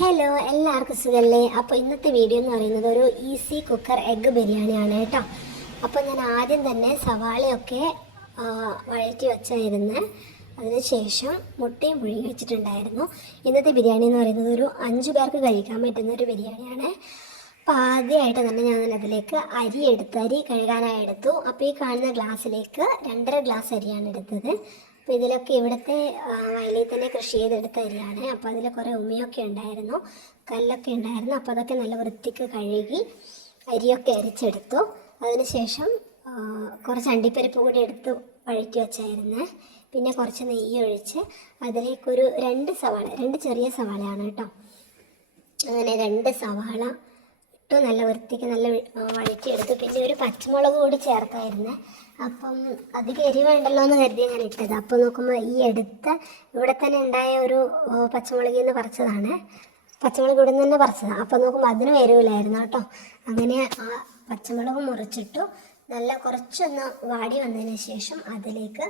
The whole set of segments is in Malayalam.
ഹലോ, എല്ലാവർക്കും സുഖല്ലേ? അപ്പോൾ ഇന്നത്തെ വീഡിയോ എന്ന് പറയുന്നത് ഒരു ഈസി കുക്കർ എഗ്ഗ് ബിരിയാണിയാണ് കേട്ടോ. അപ്പോൾ ഞാൻ ആദ്യം തന്നെ സവാളയൊക്കെ വഴറ്റി വെച്ചായിരുന്നു. അതിനുശേഷം മുട്ടയും പുഴുങ്ങി വെച്ചിട്ടുണ്ടായിരുന്നു. ഇന്നത്തെ ബിരിയാണി എന്ന് പറയുന്നത് ഒരു 5 പേർക്ക് കഴിക്കാൻ പറ്റുന്ന ഒരു ബിരിയാണിയാണ്. അപ്പോൾ ആദ്യമായിട്ട് തന്നെ ഞാൻ അതിലേക്ക് അരി കഴുകാനായി എടുത്തു. അപ്പോൾ ഈ കാണുന്ന ഗ്ലാസ്സിലേക്ക് 2.5 ഗ്ലാസ് അരിയാണ് എടുത്തത്. അപ്പോൾ ഇതിലൊക്കെ ഇവിടുത്തെ വയലിൽ തന്നെ കൃഷി ചെയ്തെടുത്ത അരിയാണ്. അപ്പോൾ അതിൽ കുറേ ഉമിയൊക്കെ ഉണ്ടായിരുന്നു, കല്ലൊക്കെ ഉണ്ടായിരുന്നു. അപ്പോൾ അതൊക്കെ നല്ല വൃത്തിക്ക് കഴുകി അരിയൊക്കെ അരിച്ചെടുത്തു. അതിനുശേഷം കുറച്ച് അണ്ടിപ്പരിപ്പ് കൂടി എടുത്ത് വഴറ്റി വെച്ചായിരുന്നു. പിന്നെ കുറച്ച് നെയ്യ് ഒഴിച്ച് അതിലേക്കൊരു 2 ചെറിയ സവാളയാണ് കേട്ടോ. അങ്ങനെ 2 സവാള ഇട്ട് നല്ല വൃത്തിക്ക് നല്ല വഴറ്റിയെടുത്തു. പിന്നെ ഒരു പച്ചമുളക് കൂടി ചേർത്തായിരുന്നു. അപ്പം അധികം എരിവുണ്ടല്ലോ എന്ന് കരുതി ഞാൻ ഇട്ടത്. അപ്പോൾ നോക്കുമ്പോൾ ഈ ഇവിടെ തന്നെ ഉണ്ടായ ഒരു പച്ചമുളകിൽ നിന്ന് പറിച്ചതാണ്. പച്ചമുളക് ഇവിടെ നിന്ന് തന്നെ പറിച്ചതാണ്. അപ്പോൾ നോക്കുമ്പോൾ അതിന് എരിവില്ലായിരുന്നു കേട്ടോ. അങ്ങനെ ആ പച്ചമുളക് മുറിച്ചിട്ടു. നല്ല കുറച്ചൊന്ന് വാടി വന്നതിന് ശേഷം അതിലേക്ക്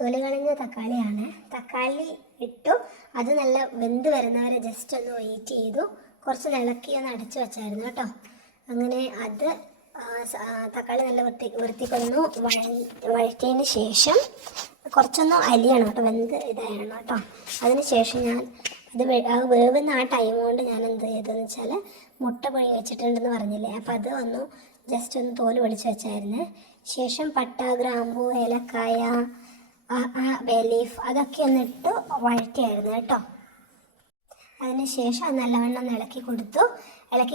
തൊലി കളഞ്ഞ തക്കാളി ഇട്ടു. അത് നല്ല വെന്ത് വരുന്നവരെ ജസ്റ്റ് ഒന്ന് വെയിറ്റ് ചെയ്തു. കുറച്ച് ഇളക്കി ഒന്ന് അടച്ചു വെച്ചായിരുന്നു കേട്ടോ. അങ്ങനെ അത് തക്കാളി നല്ല വൃത്തിക്കൊന്നു വഴറ്റിയതിന് ശേഷം കുറച്ചൊന്ന് അലിയണം കേട്ടോ, വെന്ത് ഇതായണം കേട്ടോ. അതിന് ശേഷം ഞാൻ വേവുന്ന ആ ടൈം കൊണ്ട് ഞാൻ എന്ത് ചെയ്തതെന്ന് വെച്ചാൽ മുട്ട പുഴുങ്ങി വെച്ചിട്ടുണ്ടെന്ന് പറഞ്ഞില്ലേ, അപ്പോൾ അത് ജസ്റ്റ് ഒന്ന് തോല് പൊളിച്ച് വെച്ചായിരുന്നു. ശേഷം പട്ട, ഗ്രാമ്പൂ, ഏലക്കായ, ബേ ലീഫ് അതൊക്കെ ഒന്നിട്ട് വഴറ്റിയായിരുന്നു കേട്ടോ. അതിനുശേഷം അത് നല്ലവണ്ണം ഇളക്കി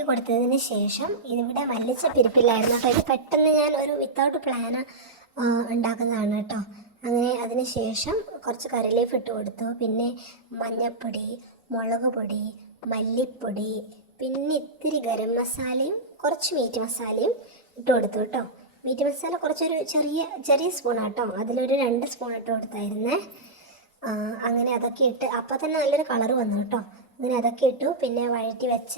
കൊടുത്തതിന് ശേഷം ഇതിവിടെ മല്ലിച്ചപ്പിരിപ്പില്ലായിരുന്നു കേട്ടോ. ഇത് പെട്ടെന്ന് ഞാൻ ഒരു വിത്തൗട്ട് പ്ലാന് ഉണ്ടാക്കുന്നതാണ് കേട്ടോ. അങ്ങനെ അതിന് ശേഷം കുറച്ച് കറി ലീഫ് ഇട്ട് കൊടുത്തു. പിന്നെ മഞ്ഞൾപ്പൊടി, മുളക് പൊടി, മല്ലിപ്പൊടി, പിന്നെ ഇത്തിരി ഗരം മസാലയും കുറച്ച് മീറ്റ് മസാലയും ഇട്ട് കൊടുത്തു കേട്ടോ. മീറ്റ് മസാല കുറച്ചൊരു ചെറിയ സ്പൂണാട്ടോ, അതിലൊരു 2 സ്പൂൺ ഇട്ട് കൊടുത്തായിരുന്നേ. അങ്ങനെ അതൊക്കെ ഇട്ട് അപ്പോൾ തന്നെ നല്ലൊരു കളറ് വന്നു കേട്ടോ. അങ്ങനെ അതൊക്കെ ഇട്ടു. പിന്നെ വഴറ്റി വെച്ച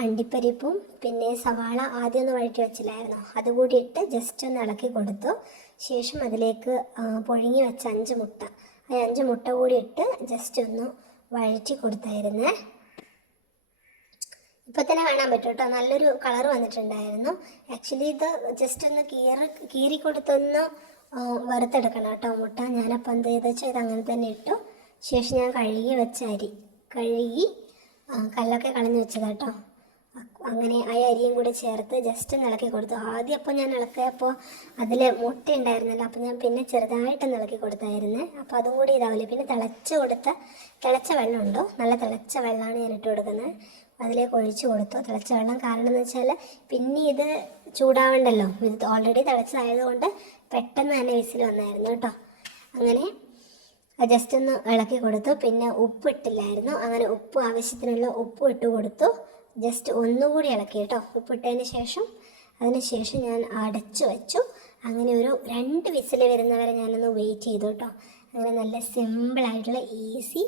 അണ്ടിപ്പരിപ്പും പിന്നെ സവാള ആദ്യം ഒന്ന് വഴറ്റി വെച്ചില്ലായിരുന്നു, അതുകൂടി ഇട്ട് ജസ്റ്റ് ഒന്ന് ഇളക്കി കൊടുത്തു. ശേഷം അതിലേക്ക് പുഴുങ്ങി വെച്ച 5 മുട്ട, ആ 5 മുട്ട കൂടി ഇട്ട് ജസ്റ്റ് ഒന്ന് വഴറ്റി കൊടുത്തായിരുന്നേ. ഇപ്പം തന്നെ കാണാൻ പറ്റും കേട്ടോ, നല്ലൊരു കളർ വന്നിട്ടുണ്ടായിരുന്നു. ആക്ച്വലി ഇത് ജസ്റ്റ് ഒന്ന് കീറി കൊടുത്തൊന്ന് വറുത്തെടുക്കണം കേട്ടോ മുട്ട. ഞാനപ്പോൾ എന്ത് ചെയ്തെന്ന് വെച്ചാൽ ഇത് അങ്ങനെ തന്നെ ഇട്ടു. ശേഷം ഞാൻ കഴുകി കല്ലൊക്കെ കളഞ്ഞ് വെച്ചതാട്ടോ. അങ്ങനെ ആ അരിയും കൂടി ചേർത്ത് ജസ്റ്റ് ഒന്ന് ഇളക്കി കൊടുത്തു. ആദ്യം അപ്പോൾ ഞാൻ ഇളക്കിയപ്പോൾ അതിൽ മുട്ട ഉണ്ടായിരുന്നല്ലോ, അപ്പോൾ ഞാൻ പിന്നെ ചെറുതായിട്ടൊന്ന് ഇളക്കി കൊടുത്തായിരുന്നേ. അപ്പോൾ അതും കൂടി ഇതാവില്ലേ. പിന്നെ തിളച്ച വെള്ളമുണ്ടോ, നല്ല തിളച്ച വെള്ളമാണ് ഞാൻ ഇട്ട് കൊടുക്കുന്നത്. അതിലേക്ക് ഒഴിച്ച് കൊടുത്തു തിളച്ച വെള്ളം. കാരണം എന്ന് വെച്ചാൽ പിന്നെ ഇത് ചൂടാവണ്ടല്ലോ, ഇത് ഓൾറെഡി തിളച്ചതായതുകൊണ്ട് പെട്ടെന്ന് തന്നെ വിസിൽ വന്നായിരുന്നു കേട്ടോ. അങ്ങനെ ജസ്റ്റ് ഒന്ന് ഇളക്കി കൊടുത്തു. പിന്നെ ഉപ്പ് ഇട്ടില്ലായിരുന്നു, അങ്ങനെ ആവശ്യത്തിനുള്ള ഉപ്പ് ഇട്ട് കൊടുത്തു. ജസ്റ്റ് ഒന്നുകൂടി ഇളക്കി കേട്ടോ ഉപ്പിട്ടതിന് ശേഷം. അതിനുശേഷം ഞാൻ അടച്ചു വെച്ചു. അങ്ങനെ ഒരു 2 വിസിൽ വരുന്നവരെ ഞാനൊന്ന് വെയിറ്റ് ചെയ്തു കേട്ടോ. അങ്ങനെ നല്ല സിമ്പിളായിട്ടുള്ള ഈസി